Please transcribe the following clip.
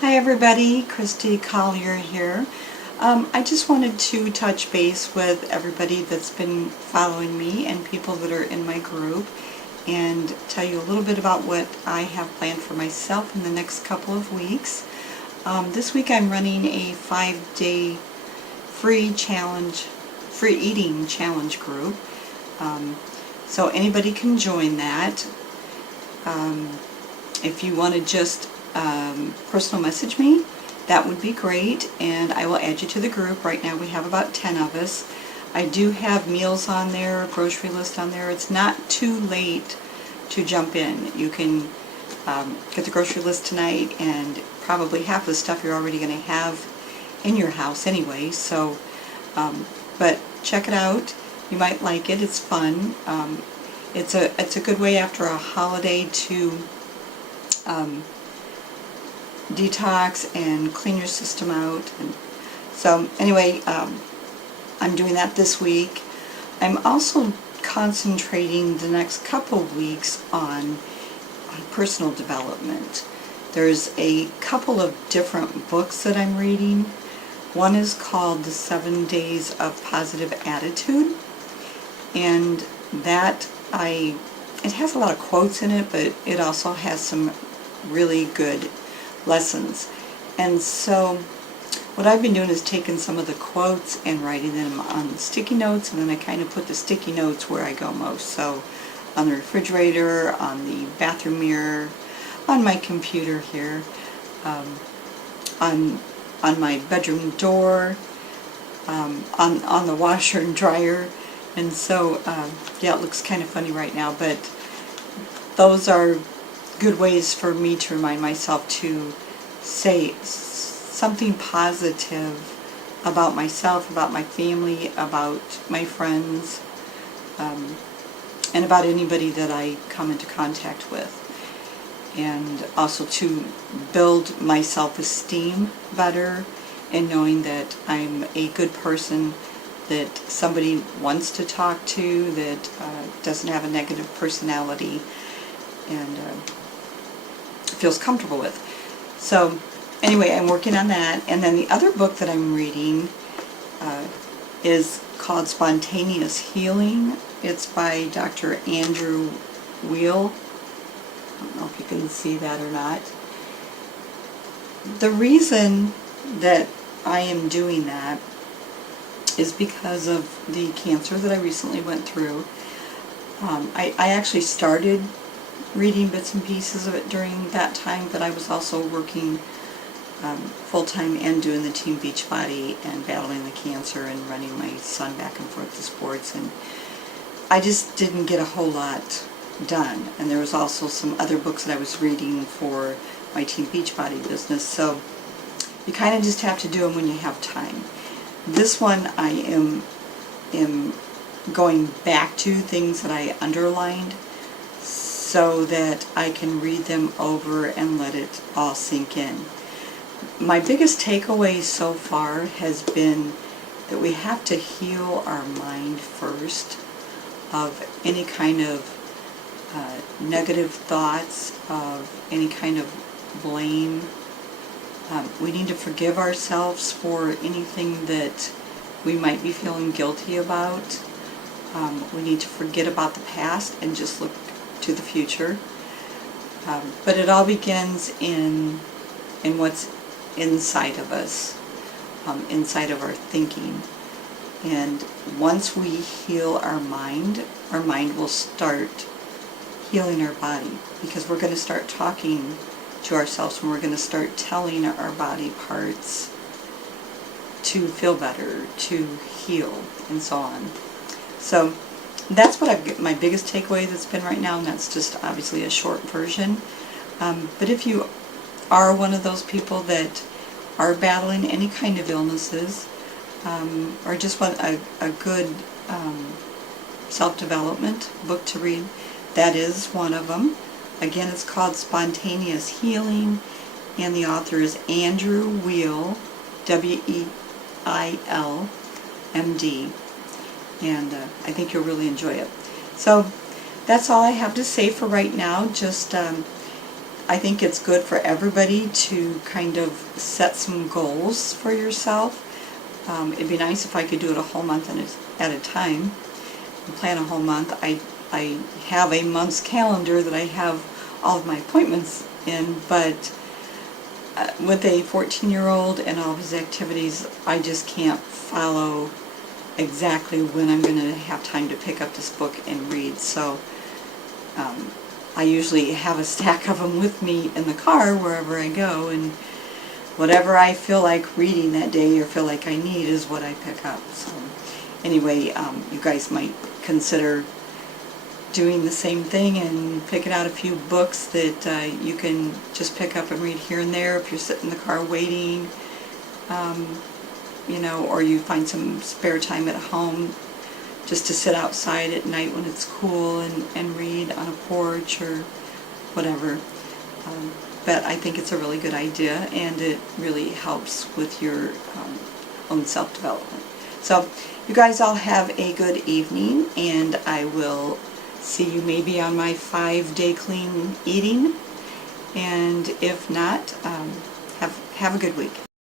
Hi everybody, Christy Collier here. I just wanted to touch base with everybody that's been following me and people that are in my group and tell you a little bit about what I have planned for myself in the next couple of weeks. This week I'm running a 5-day free eating challenge group. So anybody can join that. If you want to just personal message me, that would be great, and I will add you to the group. Right now we have about 10 of us. I do have meals on there, grocery list on there. It's not too late to jump in. You can get the grocery list tonight, and probably half of the stuff you're already going to have in your house anyway, so but check it out. You might like it. It's fun. It's a good way after a holiday to detox and clean your system out. And so anyway, I'm doing that this week. I'm also concentrating the next couple of weeks on personal development. There's a couple of different books that I'm reading. One is called The 7 Days of Positive Attitude, and that it has a lot of quotes in it, but it also has some really good lessons. And so what I've been doing is taking some of the quotes and writing them on sticky notes, and then I kind of put the sticky notes where I go most. So on the refrigerator, on the bathroom mirror, on my computer here, on my bedroom door, on the washer and dryer. And so yeah, it looks kind of funny right now, but those are good ways for me to remind myself to say something positive about myself, about my family, about my friends, and about anybody that I come into contact with. And also to build my self-esteem better, and knowing that I'm a good person that somebody wants to talk to, that doesn't have a negative personality, and feels comfortable with. So anyway, I'm working on that. And then the other book that I'm reading is called Spontaneous Healing. It's by Dr. Andrew Weil. I don't know if you can see that or not. The reason that I am doing that is because of the cancer that I recently went through. I actually started reading bits and pieces of it during that time, but I was also working full-time and doing the Team Beachbody and battling the cancer and running my son back and forth to sports, and I just didn't get a whole lot done. And there was also some other books that I was reading for my Team Beachbody business, so you kind of just have to do them when you have time. This one I am going back to things that I underlined so that I can read them over and let it all sink in. My biggest takeaway so far has been that we have to heal our mind first of any kind of negative thoughts, of any kind of blame. We need to forgive ourselves for anything that we might be feeling guilty about. We need to forget about the past and just look to the future. But it all begins in what's inside of us, inside of our thinking. And once we heal our mind will start healing our body, because we're going to start talking to ourselves, and we're going to start telling our body parts to feel better, to heal, and so on. So that's what my biggest takeaway that's been right now, and that's just obviously a short version. But if you are one of those people that are battling any kind of illnesses, or just want a good self-development book to read, that is one of them. Again, it's called Spontaneous Healing, and the author is Andrew Weil, W-E-I-L, M-D, and I think you'll really enjoy it. So that's all I have to say for right now. Just I think it's good for everybody to kind of set some goals for yourself. It'd be nice if I could do it a whole month at a time and plan a whole month. I have a month's calendar that I have all of my appointments in, but with a 14-year-old and all of his activities, I just can't follow exactly when I'm going to have time to pick up this book and read. So I usually have a stack of them with me in the car wherever I go, and whatever I feel like reading that day or feel like I need is what I pick up. So anyway, you guys might consider doing the same thing and picking out a few books that you can just pick up and read here and there if you're sitting in the car waiting, you know, or you find some spare time at home just to sit outside at night when it's cool and read on a porch or whatever. But I think it's a really good idea, and it really helps with your own self-development. So you guys all have a good evening, and I will see you maybe on my 5-day clean eating, and if not, have a good week.